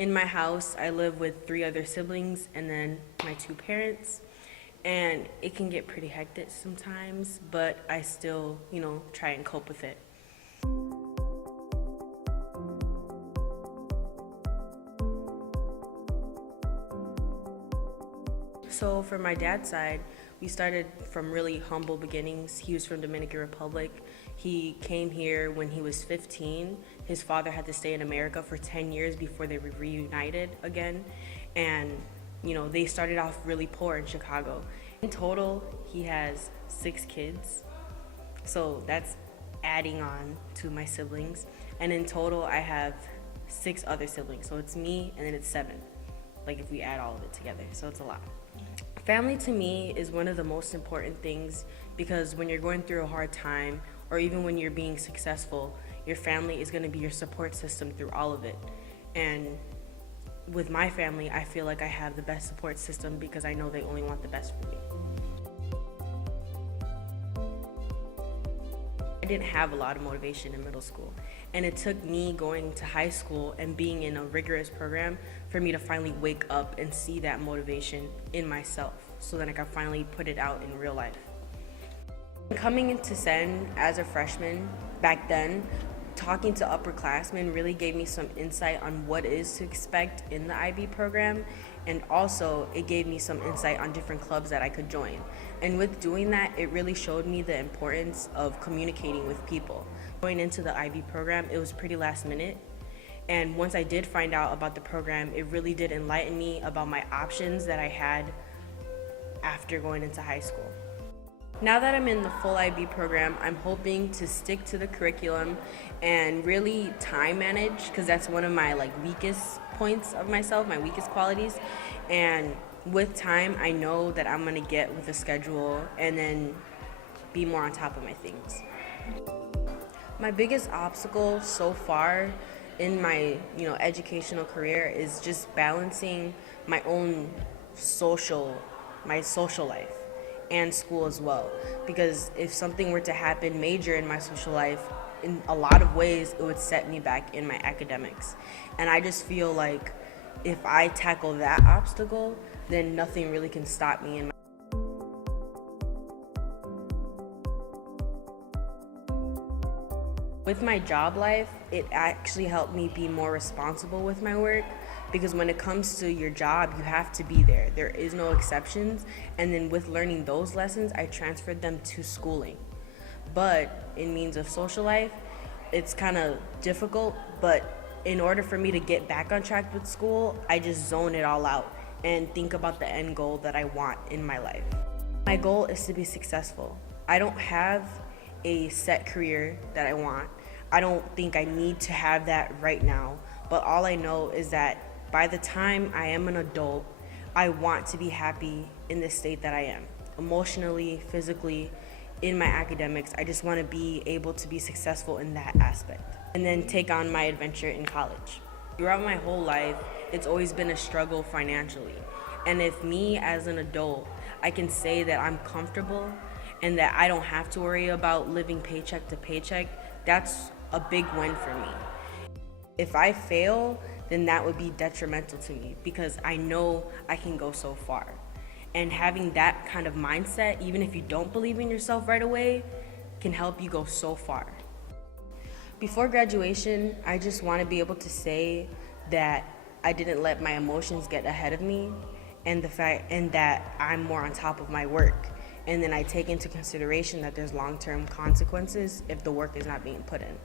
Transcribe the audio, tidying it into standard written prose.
In my house, I live with 3 other siblings and then my 2 parents. And it can get pretty hectic sometimes, but I still, try and cope with it. So for my dad's side, we started from really humble beginnings. He was from Dominican Republic. He came here when he was 15. His father had to stay in America for 10 years before they were reunited again. And, they started off really poor in Chicago. In total, he has 6 kids. So that's adding on to my siblings. And in total, I have 6 other siblings. So it's me and then it's 7. Like if we add all of it together. So it's a lot. Family to me is one of the most important things because when you're going through a hard time or even when you're being successful, your family is going to be your support system through all of it. And with my family, I feel like I have the best support system because I know they only want the best for me. I didn't have a lot of motivation in middle school, and it took me going to high school and being in a rigorous program for me to finally wake up and see that motivation in myself so that I can finally put it out in real life. Coming into Sen as a freshman back then, talking to upperclassmen really gave me some insight on what is to expect in the IB program, and also it gave me some insight on different clubs that I could join. And with doing that, it really showed me the importance of communicating with people. Going into the IB program, it was pretty last minute, and once I did find out about the program, it really did enlighten me about my options that I had after going into high school. Now that I'm in the full IB program, I'm hoping to stick to the curriculum and really time manage because that's one of my weakest points of myself, my weakest qualities. And with time, I know that I'm gonna get with a schedule and then be more on top of my things. My biggest obstacle so far in my educational career is just balancing my own social life and school as well, because if something were to happen major in my social life, in a lot of ways it would set me back in my academics. And I just feel like if I tackle that obstacle, then nothing really can stop me in my With my job life, it actually helped me be more responsible with my work because when it comes to your job, you have to be there. There is no exceptions. And then with learning those lessons, I transferred them to schooling. But in means of social life, it's kind of difficult. But in order for me to get back on track with school, I just zone it all out and think about the end goal that I want in my life. My goal is to be successful. I don't have a set career that I want. I don't think I need to have that right now, but all I know is that by the time I am an adult, I want to be happy in the state that I am, emotionally, physically, in my academics. I just want to be able to be successful in that aspect and then take on my adventure in college. Throughout my whole life, it's always been a struggle financially. And if me as an adult, I can say that I'm comfortable and that I don't have to worry about living paycheck to paycheck, that's a big win for me. If I fail, then that would be detrimental to me because I know I can go so far. And having that kind of mindset, even if you don't believe in yourself right away, can help you go so far. Before graduation, I just want to be able to say that I didn't let my emotions get ahead of me and that I'm more on top of my work. And then I take into consideration that there's long-term consequences if the work is not being put in.